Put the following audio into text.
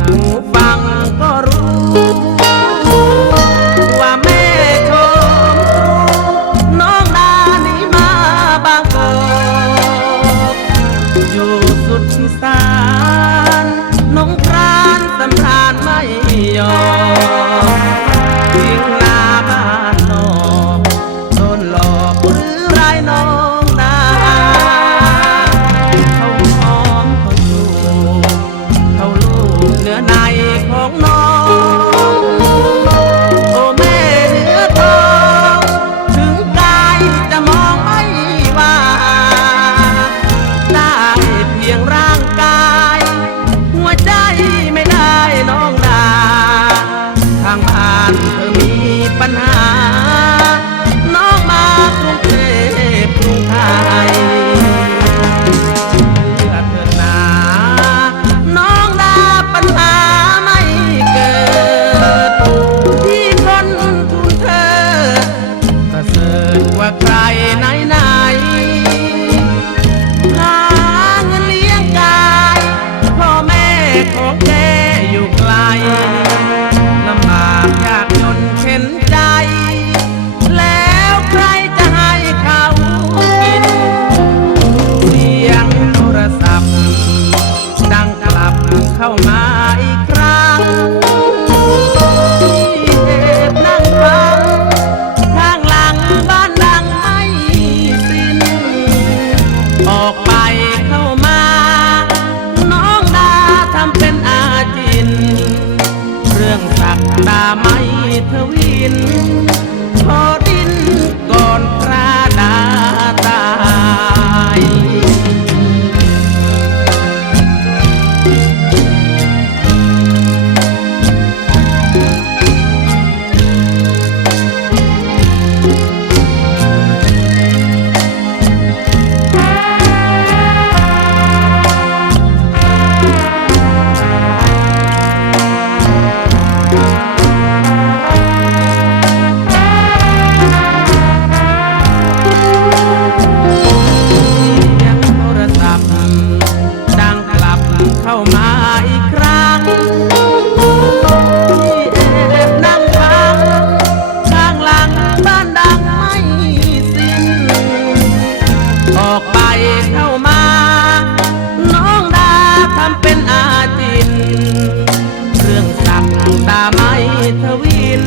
Tá ปัญหา เรื่องสักดาไม่ทวินพอ เข้ามา น้องดาทำเป็นอาจิน เรื่องสักตาไม่ทวิน